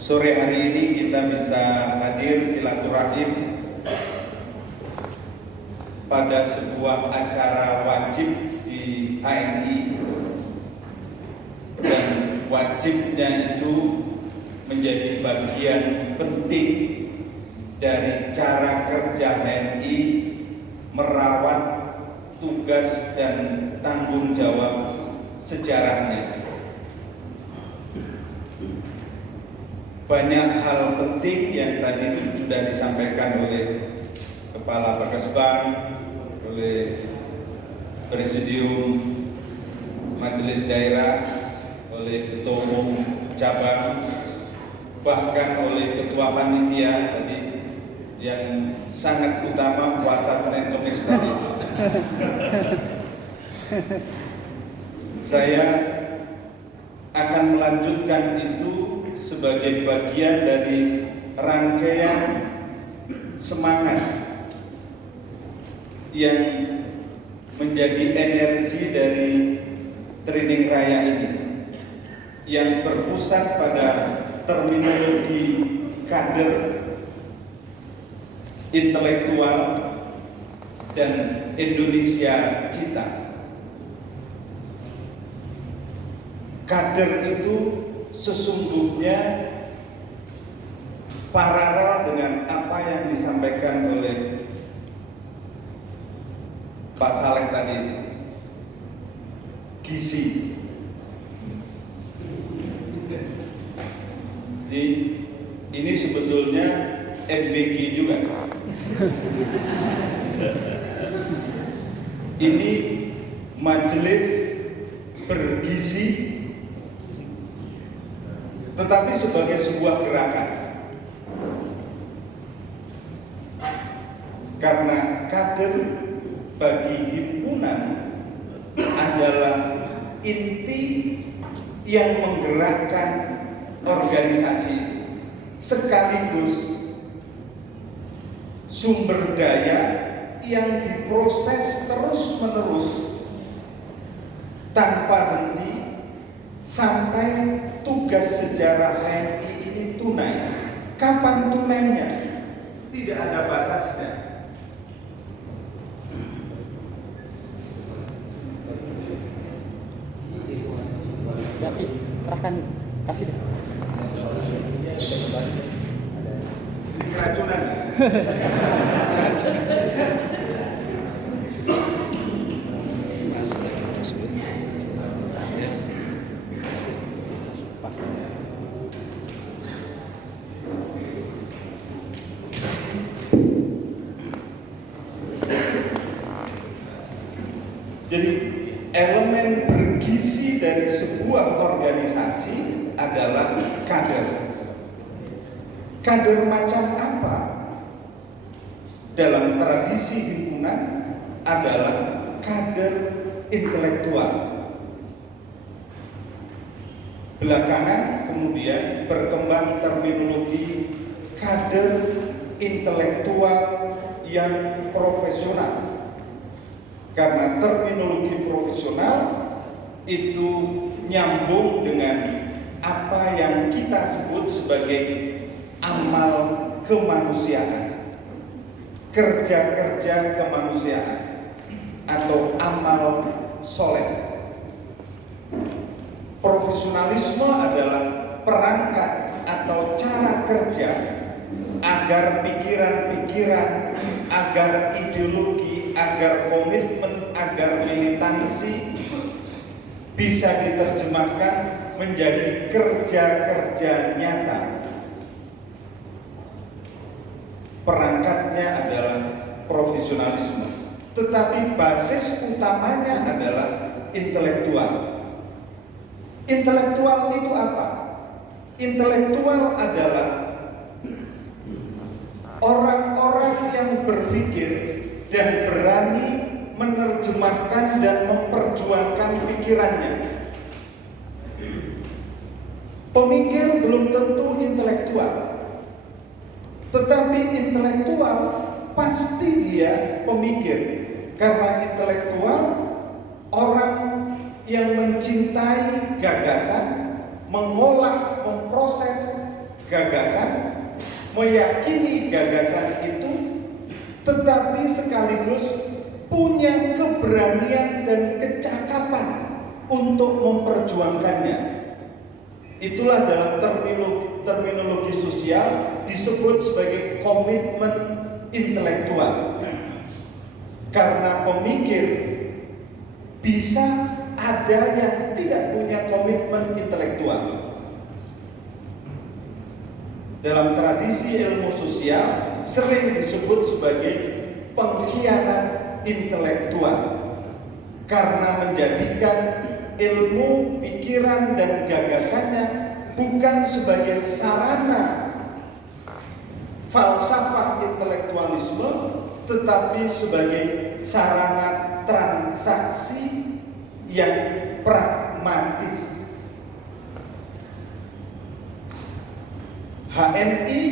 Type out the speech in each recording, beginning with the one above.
Sore hari ini kita bisa hadir silaturahim pada sebuah acara wajib di HNI, dan wajibnya itu menjadi bagian penting dari cara kerja HNI merawat tugas dan tanggung jawab sejarahnya. Banyak hal penting yang tadi itu sudah disampaikan oleh Kepala Perkesban, oleh Presidium Majelis Daerah, oleh Ketua Umum Cabang, bahkan oleh Ketua Panitia tadi yang sangat utama puasa Senin Kamis tadi. Saya akan melanjutkan itu sebagai bagian dari rangkaian semangat yang menjadi energi dari training raya ini, yang berpusat pada terminologi kader, intelektual, dan Indonesia Cita. Kader itu sesungguhnya paralel dengan apa yang disampaikan oleh Pak Saleh tadi, gizi. Ini sebetulnya MBG juga. Ini majelis bergizi, tetapi sebagai sebuah gerakan, karena kader bagi himpunan adalah inti yang menggerakkan organisasi, sekaligus sumber daya yang diproses terus-menerus tanpa henti sampai tugas sejarah HNI ini tunai. Kapan tunainya? Tidak ada batasnya. Jadi serahkan, kasih deh. Ini keracunan. Jadi elemen bergizi dari sebuah organisasi adalah kader. Kader macam apa? Dalam tradisi himpunan adalah kader intelektual. Belakangan kemudian berkembang terminologi kader intelektual yang profesional. Karena terminologi profesional itu nyambung dengan apa yang kita sebut sebagai amal kemanusiaan, kerja-kerja kemanusiaan, atau amal soleh. Profesionalisme adalah perangkat atau cara kerja agar pikiran-pikiran, agar ideologi, agar komitmen, agar militansi bisa diterjemahkan menjadi kerja-kerja nyata. Perangkatnya adalah profesionalisme, tetapi basis utamanya adalah intelektual. Intelektual itu apa? Intelektual adalah orang-orang yang berpikir dan berani menerjemahkan dan memperjuangkan pikirannya. Pemikir belum tentu intelektual, tetapi intelektual pasti dia pemikir, karena intelektual orang yang mencintai gagasan, mengolah, memproses gagasan, meyakini gagasan itu, tetapi sekaligus punya keberanian dan kecakapan untuk memperjuangkannya. Itulah dalam terminologi sosial disebut sebagai komitmen intelektual. Karena pemikir bisa ada yang tidak punya komitmen intelektual. Dalam tradisi ilmu sosial sering disebut sebagai pengkhianat intelektual karena menjadikan ilmu, pikiran, dan gagasannya bukan sebagai sarana falsafah intelektualisme, tetapi sebagai sarana transaksi yang pragmatis. HMI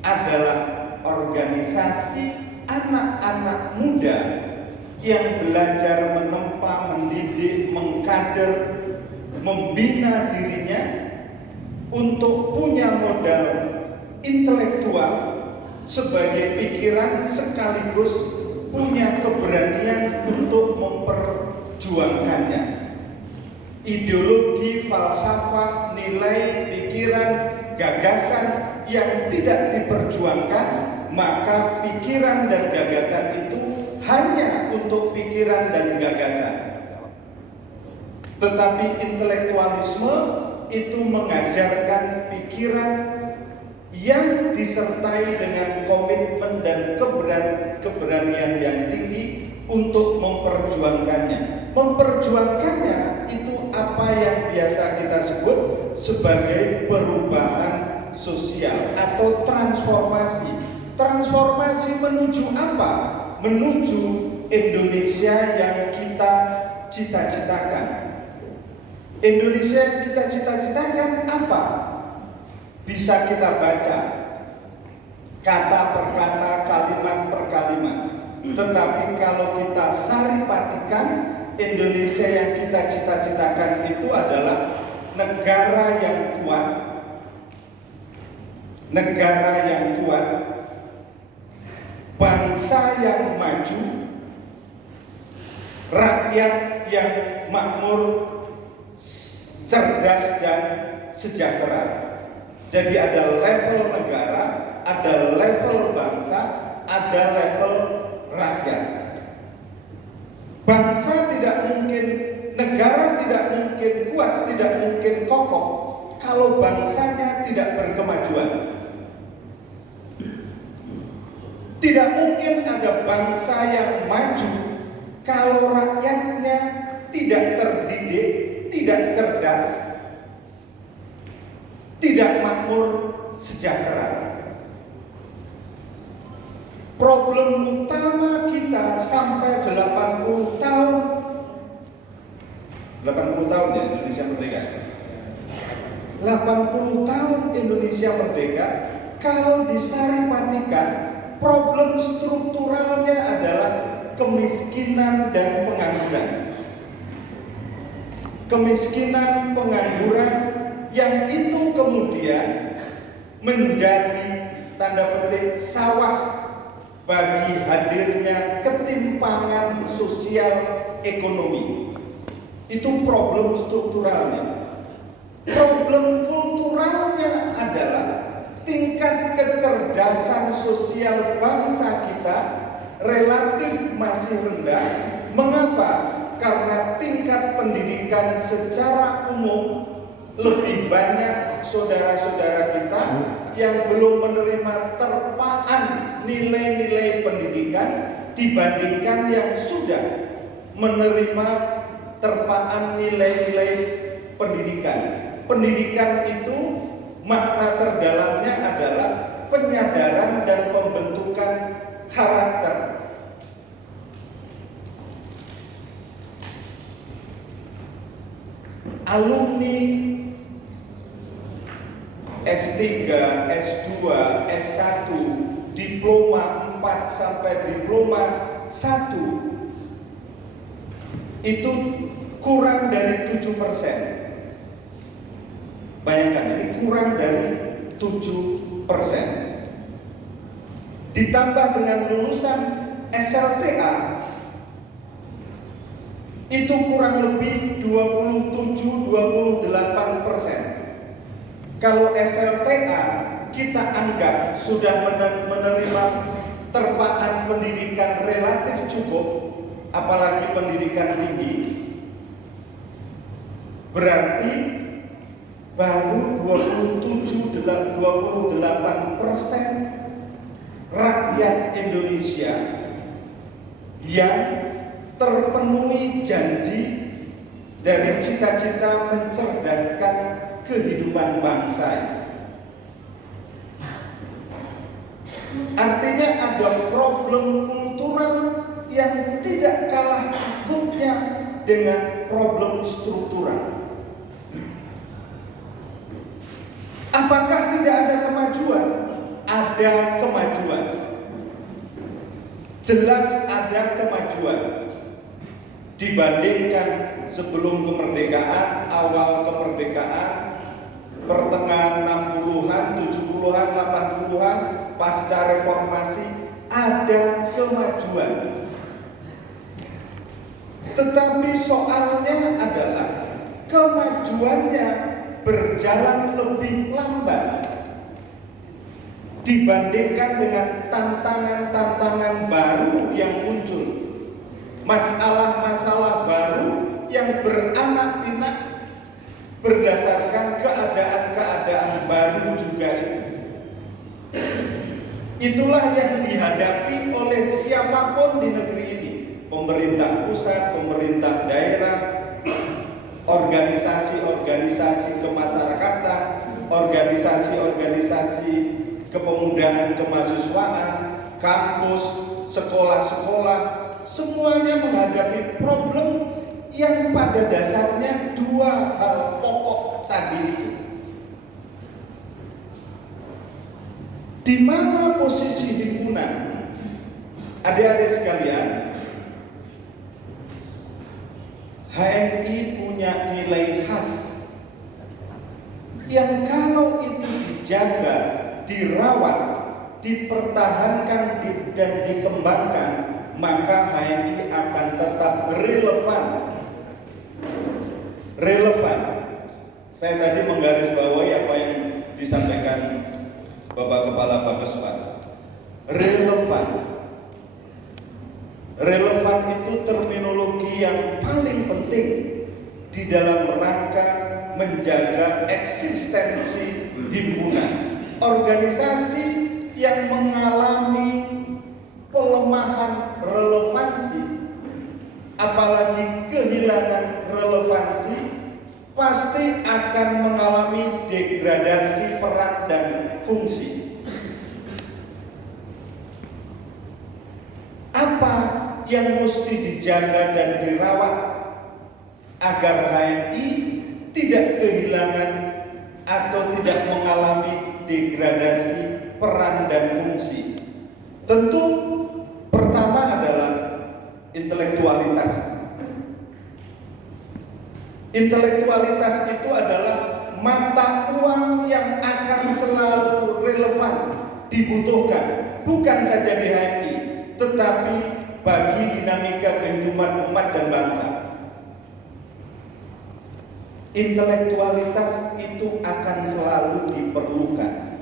adalah organisasi anak-anak muda yang belajar menempa, mendidik, mengkader, membina dirinya untuk punya modal intelektual sebagai pikiran sekaligus punya keberanian untuk memperjuangkannya. Ideologi, falsafah, nilai, pikiran, gagasan yang tidak diperjuangkan, maka pikiran dan gagasan itu hanya untuk pikiran dan gagasan. Tetapi intelektualisme itu mengajarkan pikiran yang disertai dengan komitmen dan keberanian yang tinggi untuk memperjuangkannya. Memperjuangkannya itu apa yang biasa kita sebut sebagai perubahan sosial atau transformasi. Transformasi menuju apa? Menuju Indonesia yang kita cita-citakan. Indonesia yang kita cita-citakan apa? Bisa kita baca kata per kata, kalimat per kalimat. Tetapi kalau kita saripatikan, Indonesia yang kita cita-citakan itu adalah negara yang kuat, negara yang kuat, bangsa yang maju, rakyat yang makmur, cerdas dan sejahtera. Jadi ada level negara, ada level bangsa, ada level rakyat. Bangsa tidak mungkin, negara tidak mungkin kuat, tidak mungkin kokoh kalau bangsanya tidak berkemajuan. Tidak mungkin ada bangsa yang maju kalau rakyatnya tidak terdidik, tidak cerdas, tidak makmur, sejahtera. Problem utama kita sampai 80 tahun 80 tahun ya Indonesia merdeka. 80 tahun Indonesia merdeka, kalau disaripatikan, problem strukturalnya adalah kemiskinan dan pengangguran. Kemiskinan, pengangguran yang itu kemudian menjadi tanda petik sawah bagi hadirnya ketimpangan sosial ekonomi. Itu problem strukturalnya. Problem kulturalnya adalah tingkat kecerdasan sosial bangsa kita relatif masih rendah. Mengapa? Karena tingkat pendidikan secara umum lebih banyak saudara-saudara kita yang belum menerima terpaan nilai-nilai pendidikan dibandingkan yang sudah menerima terpaan nilai-nilai pendidikan. Pendidikan itu makna terdalamnya adalah penyadaran dan pembentukan karakter. Alumni S3, S2, S1, diploma 4 sampai diploma 1 itu kurang dari 7%. Bayangkan, ini kurang dari 7%. Ditambah dengan lulusan SLTA itu kurang lebih 27-28%. Kalau SLTA kita anggap sudah menerima terpaan pendidikan relatif cukup, apalagi pendidikan tinggi, berarti baru 28% rakyat Indonesia yang terpenuhi janji dari cita-cita mencerdaskan kehidupan bangsa. Artinya ada problem kultural yang tidak kalah akutnya dengan problem struktural. Apakah tidak ada kemajuan? Ada kemajuan. Jelas ada kemajuan. Dibandingkan sebelum kemerdekaan, awal kemerdekaan, pertengahan 60-an, 70-an, 80-an, pasca reformasi, ada kemajuan. Tetapi soalnya adalah kemajuannya berjalan lebih lambat dibandingkan dengan tantangan-tantangan baru yang muncul, masalah-masalah baru yang beranak pinak berdasarkan keadaan-keadaan baru juga itu. Itulah yang dihadapi oleh siapapun di negeri ini, pemerintah pusat, pemerintah daerah, organisasi-organisasi kemasyarakatan, organisasi-organisasi kepemudaan kemahasiswaan, kampus, sekolah-sekolah, semuanya menghadapi problem yang pada dasarnya dua hal pokok tadi itu. Di mana posisi himpunan? Adik-adik sekalian, HMI punya nilai khas yang kalau itu dijaga, dirawat, dipertahankan dan dikembangkan, maka HMI akan tetap relevan. Saya tadi menggarisbawahi apa yang disampaikan Bapak Kepala Babeswan. Relevan itu terminologi yang paling penting di dalam rangka menjaga eksistensi himpunan. Organisasi yang mengalami pelemahan relevansi, apalagi kehilangan relevansi, pasti akan mengalami degradasi peran dan fungsi. Apa yang mesti dijaga dan dirawat agar HMI tidak kehilangan atau tidak mengalami degradasi peran dan fungsi? Tentu pertama adalah intelektualitas. Intelektualitas itu adalah mata uang yang akan selalu relevan dibutuhkan, bukan saja di HMI, tetapi bagi dinamika kehidupan umat dan bangsa. Intelektualitas itu akan selalu diperlukan.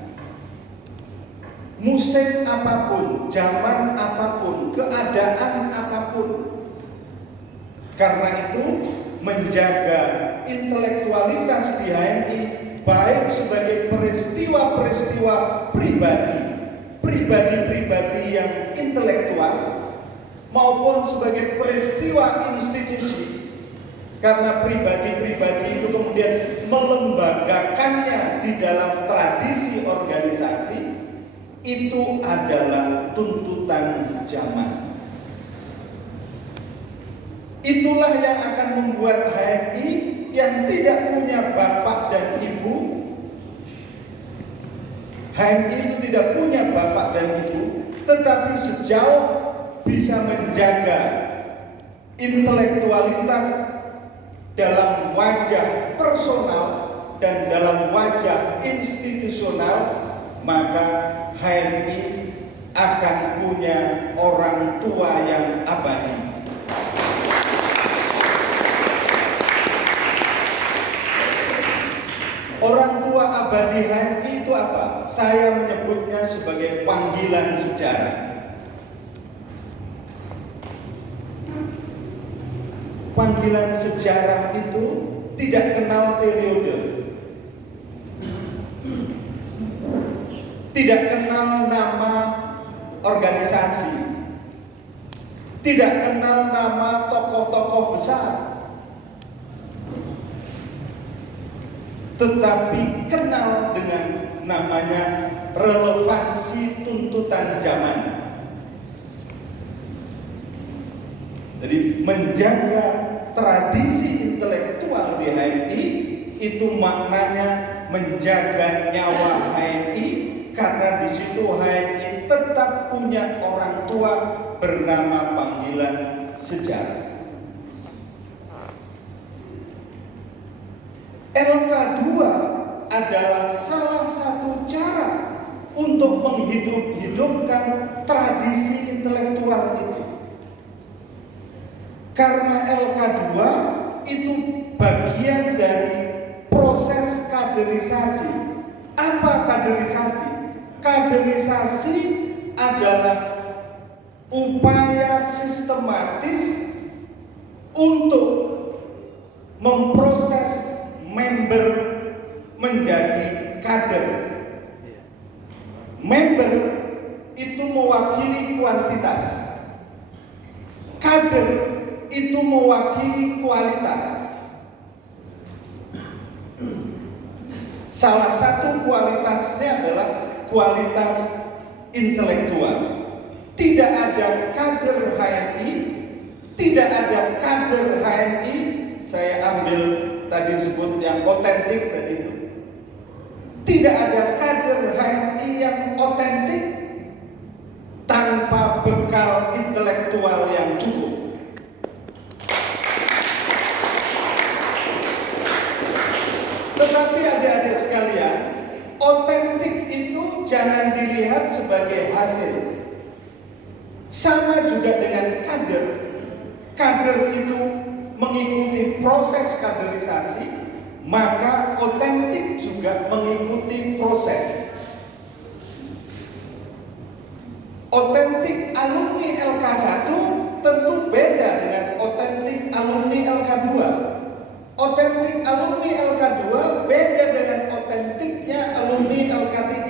Musim apapun, zaman apapun, keadaan apapun. Karena itu menjaga intelektualitas di HMI baik sebagai peristiwa-peristiwa pribadi yang intelektual maupun sebagai peristiwa institusi. Karena pribadi-pribadi itu kemudian melembagakannya di dalam tradisi organisasi, itu adalah tuntutan zaman. Itulah yang akan membuat HMI yang tidak punya bapak dan ibu, HMI itu tidak punya bapak dan ibu, tetapi sejauh bisa menjaga intelektualitas dalam wajah personal dan dalam wajah institusional, maka HMI akan punya orang tua yang abadi. Orang tua abadi HMI itu apa? Saya menyebutnya sebagai panggilan sejarah. Panggilan sejarah itu tidak kenal periode, tidak kenal nama organisasi, tidak kenal nama tokoh-tokoh besar, tetapi kenal dengan namanya relevansi tuntutan zaman. Jadi menjaga tradisi intelektual di HMI itu maknanya menjaga nyawa HMI, karena di situ HMI tetap punya orang tua bernama panggilan sejarah. LK2 adalah salah satu cara untuk menghidup-hidupkan tradisi intelektual itu. Karena LK2 itu bagian dari proses kaderisasi. Apa kaderisasi? Kaderisasi adalah upaya sistematis untuk memproses member menjadi kader. Member itu mewakili kuantitas, kader itu mewakili kualitas. Salah satu kualitasnya adalah kualitas intelektual. Tidak ada kader HMI, tidak ada kader HMI. Saya ambil tadi sebut yang otentik tadi itu. Tidak ada kader HMI yang otentik tanpa bekal intelektual yang cukup. Tetapi adik-adik sekalian, otentik itu jangan dilihat sebagai hasil. Sama juga dengan kader. Kader itu mengikuti proses kaderisasi, maka otentik juga mengikuti proses. Otentik alumni LK1 tentu beda dengan otentik alumni LK2. Otentik alumni LK2 beda dengan otentiknya alumni LK3.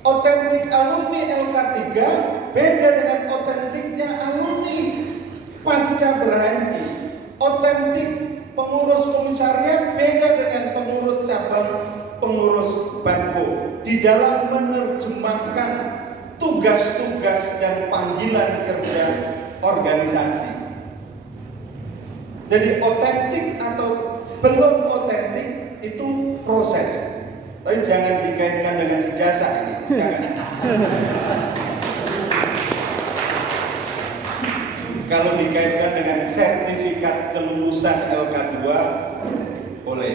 Otentik alumni LK3 beda dengan otentiknya alumni pasca ber-HMI. Otentik pengurus komisariat beda dengan pengurus cabang, pengurus banko di dalam menerjemahkan tugas-tugas dan panggilan kerja organisasi. Jadi otentik atau belum otentik itu proses. Tapi jangan dikaitkan dengan ijazah ini, jangan. Kalau dikaitkan dengan sertifikat kelulusan LK2, boleh.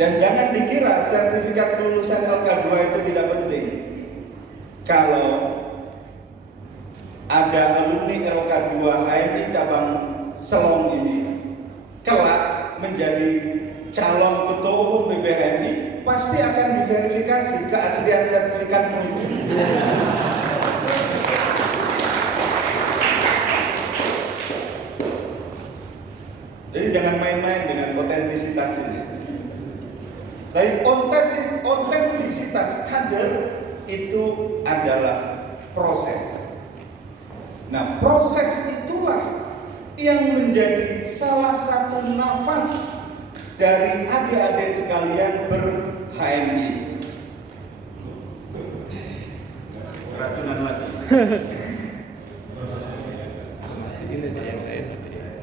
Dan jangan dikira sertifikat kelulusan LK2 itu tidak penting. Kalau ada alumni LK2 HMI cabang Selong ini kelak menjadi calon ketua umum PBHMI, pasti akan diverifikasi keaslian sertifikatmu itu. Jadi jangan main-main dengan otentisitas ini. Tapi otentisitas kader itu adalah proses. Nah, proses itulah yang menjadi salah satu nafas dari adik-adik sekalian ber-HMI. Keracunan lagi. Ini ada yang lain, ada yang lain.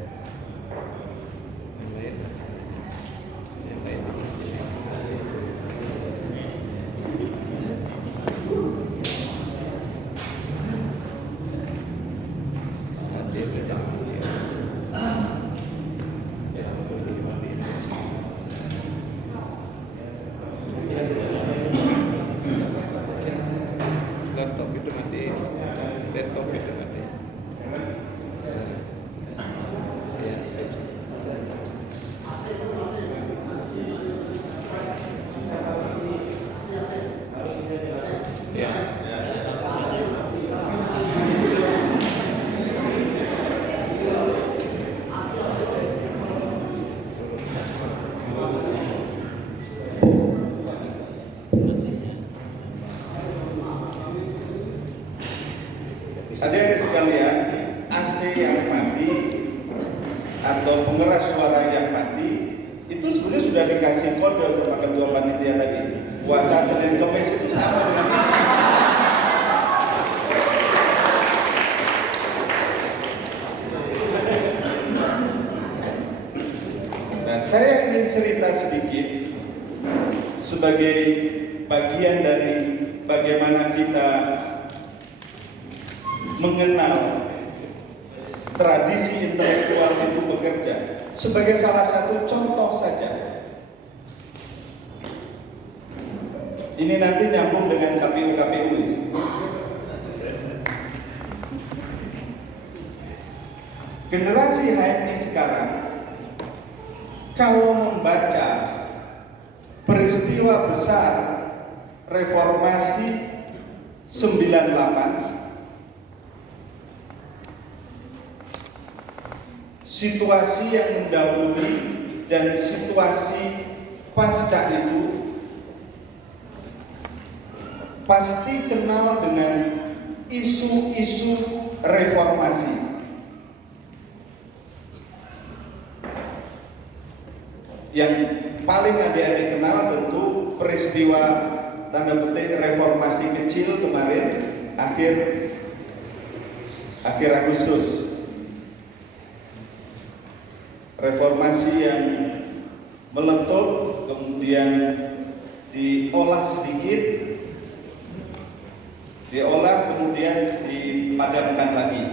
sudah dikasih kode sama ketua panitia tadi. Puasa Senin Kamis itu sama dengan ini. Nah, saya ingin cerita sedikit sebagai bagian dari bagaimana kita mengenal tradisi intelektual itu bekerja. Sebagai salah satu contoh saja, ini nanti nyambung dengan KPU. Generasi HMI sekarang kalau membaca peristiwa besar reformasi 98, situasi yang mendahului dan situasi pasca itu, pasti kenal dengan isu-isu reformasi. Yang paling adik-adik kenal tentu peristiwa tanda petik reformasi kecil kemarin akhir Agustus. Reformasi yang meletup kemudian diolah sedikit, diolah kemudian dipadamkan lagi.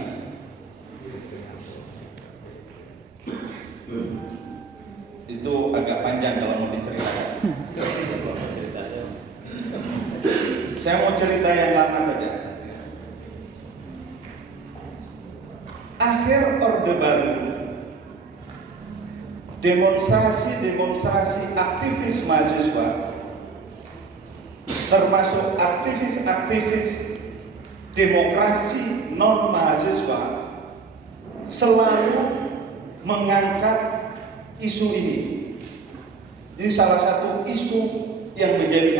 Itu agak panjang kalau mau diceritakan. Saya mau cerita yang lama saja. Akhir Orde Baru, demonstrasi aktivis mahasiswa, termasuk aktivis demokrasi non mahasiswa, selalu mengangkat isu ini. Ini salah satu isu yang menjadi